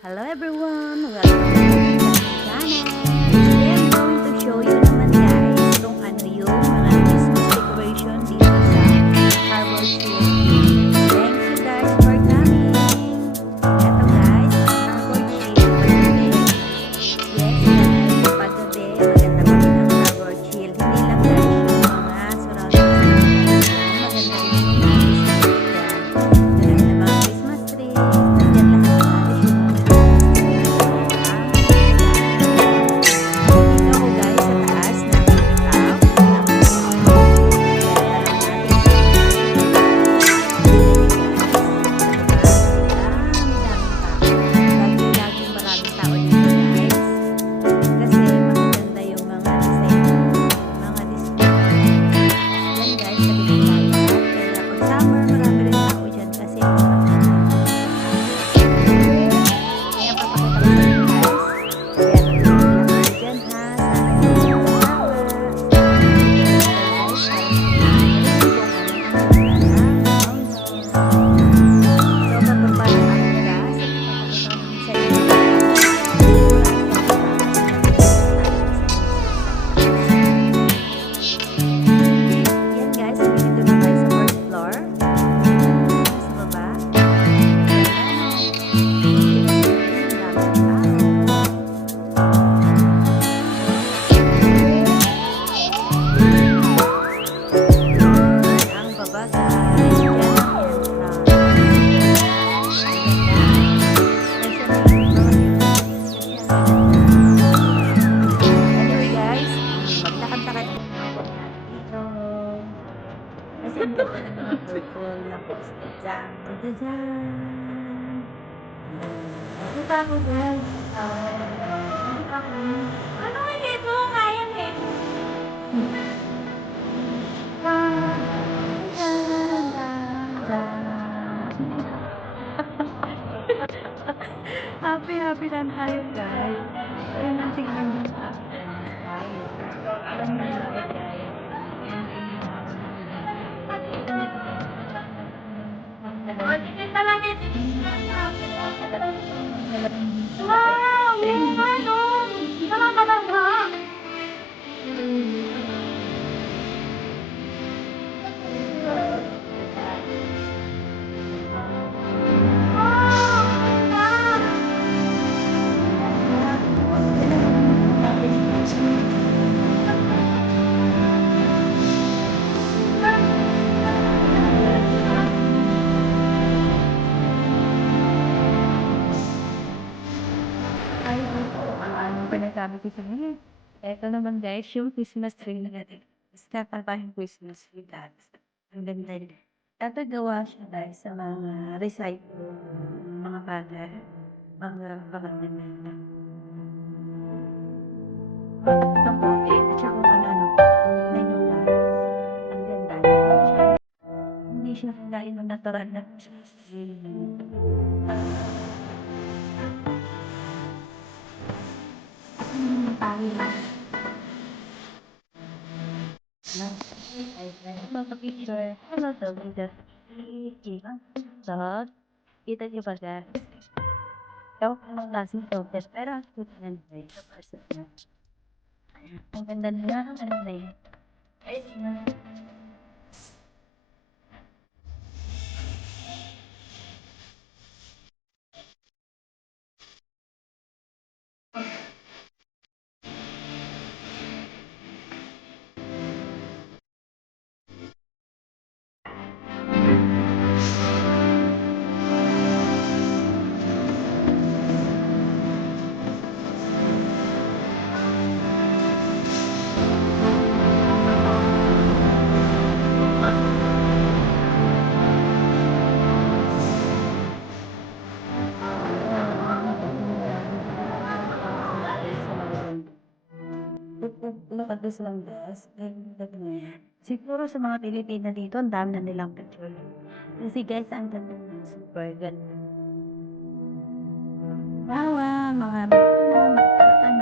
Hello everyone! Welcome to my channel! Today I'm going to show you naman guys kung ano yung mga Christmas decoration dito sa Harbor Shield. Thank you guys for coming! Eto guys, Harbor Shield paggabi. Yes guys, paggabi maganda pa rin ang Harbor Shield. Hindi lang guys yung mga surroundings na maganda rin yung mga Christmas dyan. Maganda ng mga Christmas tree. Nandyan lahat guys yung ano nga dito? Kaya eh. Happy lang tayo guys. Ayun ang tingnan nyo sa akin. Alam mo na guys. Wow! Yung ano? Nakakabangga! Pinasabi ko sa inyo. Eto naman guys, yung Christmas tree na natin. Start pa yung Christmas tree guys. Ang ganda rin. Ito gawa siya guys sa mga recycle, mga bagay, mga ganda. Ang puti, at saka kung ano, may nula. Ang ganda. Hindi siya dahil ng natural na Christmas tree. Mga picture, ano to, kita. So, kita niyo ba siya? Ewan ko ng klaseng photos, pero ang cute na nila sa person niya. Ang ganda nila, ang ganda na yun. Ay, Lumakas lang guys. Siguro sa mga Pilipina dito, ang dami na nilang picture. Kasi guys, ang ganda ng super ganda. Wow, mga maganda pa rin ang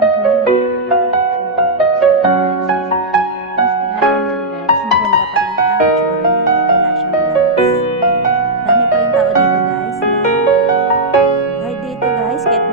itsura niya kahit wala siyang glass. Dami pa rin tao dito guys, no? Kahit dito guys, kahit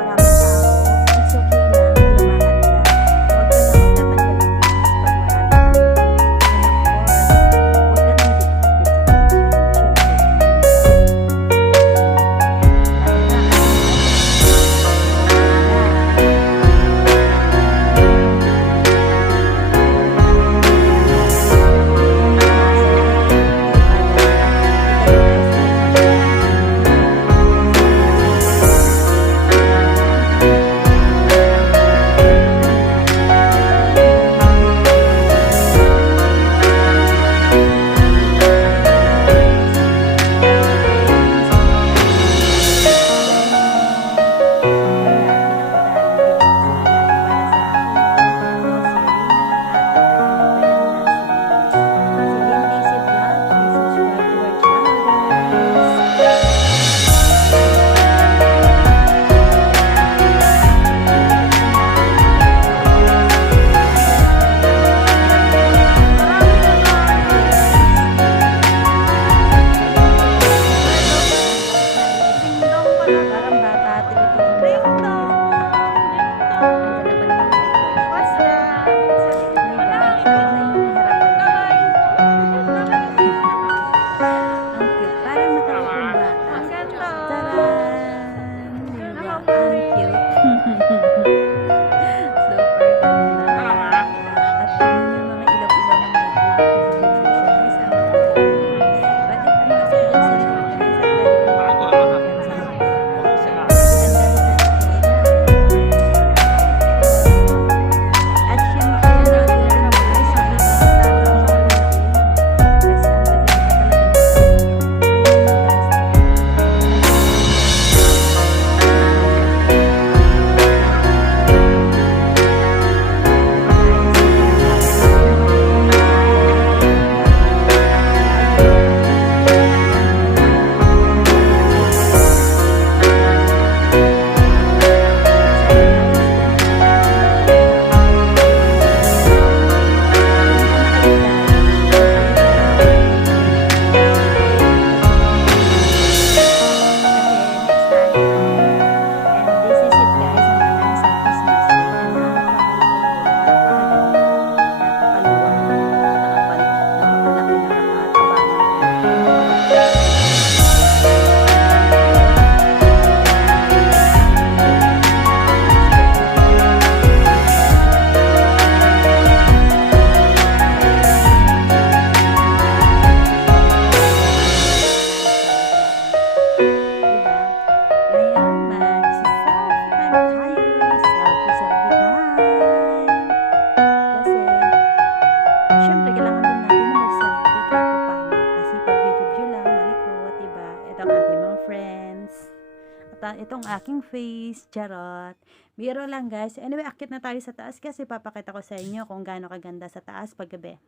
itong aking face. Charot. Biro lang guys. Anyway, akit na tayo sa taas kasi papakita ko sa inyo kung gaano kaganda sa taas paggabi.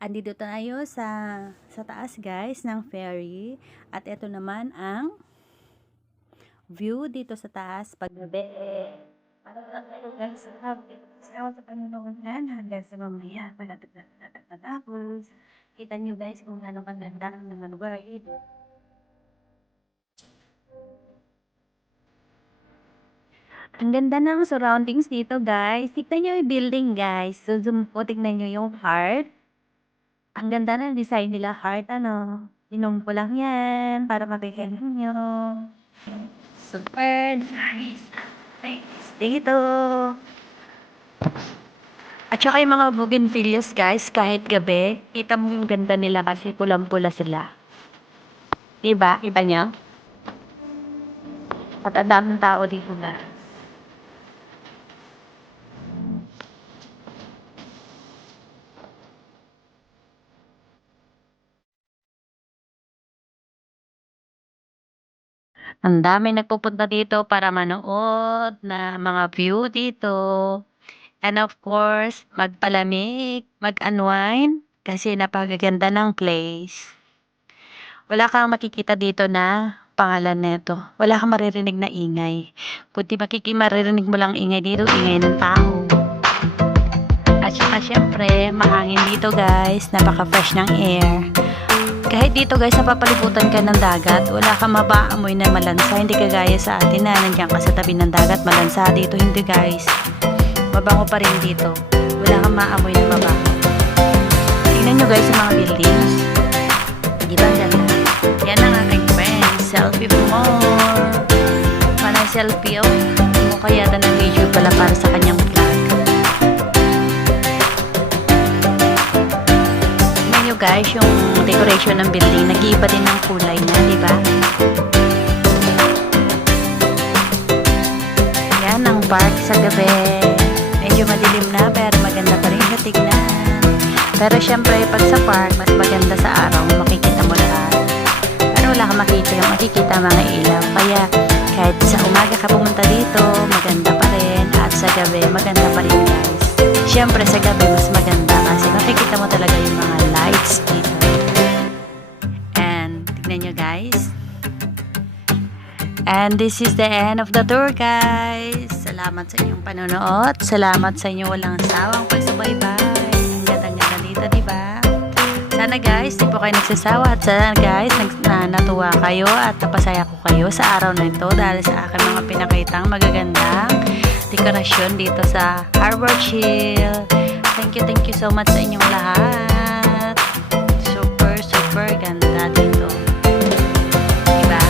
Andito tayo sa taas guys ng ferry. At ito naman ang view dito sa taas paggabi. Para tayo guys sa happy. Sa panunungan hanggang sa mamaya. Tapos, kita nyo guys kung gaano kaganda ang mga lugar ito. Ang ganda ng surroundings dito, guys. Tignan nyo yung building, guys. So, zoom po, tignan nyo yung heart. Ang ganda ng design nila, heart, ano. Tinong ko lang yan, para makikita nyo. Super nice. Nice dito. At saka yung mga bougainvilleas, guys, kahit gabi, kita mo yung ganda nila kasi pulang-pula sila. Diba? Iba niya? At ang daming tao dito, guys. Ang dami nagpupunta dito para manood na mga view dito. And of course, magpalamig, mag-unwind kasi napakaganda ng place. Wala kang makikita dito na pangalan nito. Wala kang maririnig na ingay. Kundi maririnig mo lang ingay dito, ingay ng tao. At saka syempre, mahangin dito guys, napaka-fresh ng air. Kahit dito guys, napapalibutan ka ng dagat, wala kang mabaamoy na malansa. Hindi kagaya sa atin na nandiyan ka sa tabi ng dagat, malansa. Dito hindi guys. Mabango pa rin dito. Wala kang maamoy na mabango. Tingnan nyo guys sa mga buildings. Diba ang ganda? Yan ang aking friend. Selfie for more. Panay selfie oh. Mukha yata ng video pala para sa kanyang vlog. Guys, yung decoration ng building, nag-iiba din ng kulay niya, di ba? Yan ang park sa gabi. Medyo madilim na, pero maganda pa rin na tignan. Pero syempre, pag sa park, mas maganda sa araw, makikita mo lahat. Pero wala kang makikita mga ilaw. Kaya, kahit sa umaga ka pumunta dito, maganda pa rin. At sa gabi, maganda pa rin, guys. Syempre, sa gabi, mas maganda kasi makikita mo talaga yung mga lights dito. And, tignan nyo guys. And this is the end of the tour guys. Salamat sa inyong panonood. Salamat sa inyong walang sawang pagsubaybay. Ang ganda-ganda dito, diba? Sana guys, di po kayo nagsasawa. At sana guys, natuwa kayo at napasaya ko kayo sa araw na ito dahil sa aking mga pinakitang magagandang dekorasyon dito sa Harbor Chill. Thank you so much sa inyong lahat. Super ganda dito. Diba?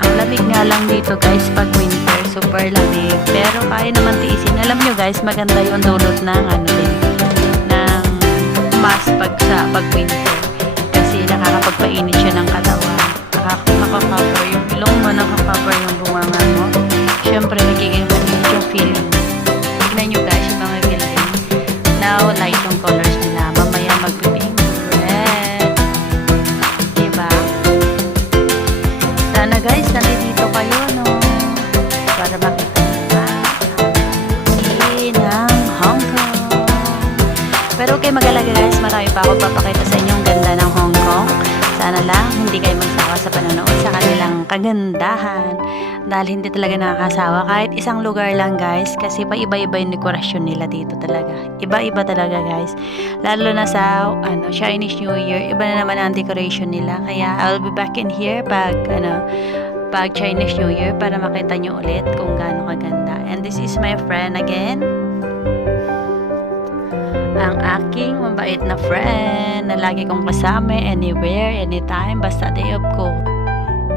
Ang lamig nga lang dito guys pag winter, super lamig. Pero kaya naman tiisin. Alam nyo guys, maganda yung dulot ng ng mask pag winter. Kasi nakakapagpainit siya ng katawan. Nakaka-cover yung ilong mo, nakaka-cover yung bunganga mo. Syempre, nagiging maliit yung feeling. Tignan nyo guys yung mga building. Now, light yung colors nila. Mamaya mag-pink red. Diba? Sana guys, nandito kayo, no? Para makita nyo ng Hong Kong. Pero okay, mag-alaga guys. Marami pa ako papakita sa inyong ganda ng Hong Kong. Sana lang hindi kayo magsawa sa panonood sa kanilang kagandahan dahil hindi talaga nakakasawa kahit isang lugar lang guys kasi pa iba-iba yung dekorasyon nila dito talaga. Iba-iba talaga guys. Lalo na sa Chinese New Year, iba na naman ang decoration nila. Kaya I'll be back in here pag Chinese New Year para makita nyo ulit kung gaano kaganda. And this is my friend again. Ang aking mabait na friend na lagi kong kasama anywhere, anytime, basta day of cold.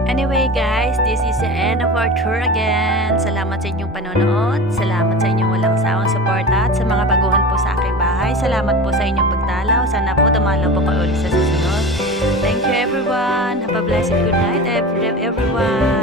Anyway guys, this is the end of our tour again. Salamat sa inyong panonood. Salamat sa inyong walang sawang suporta at sa mga baguhan po sa aking bahay. Salamat po sa inyong pagdalaw. Sana po dumalaw po kayo ulit sa susunod. Thank you everyone. Have a blessed good night everyone.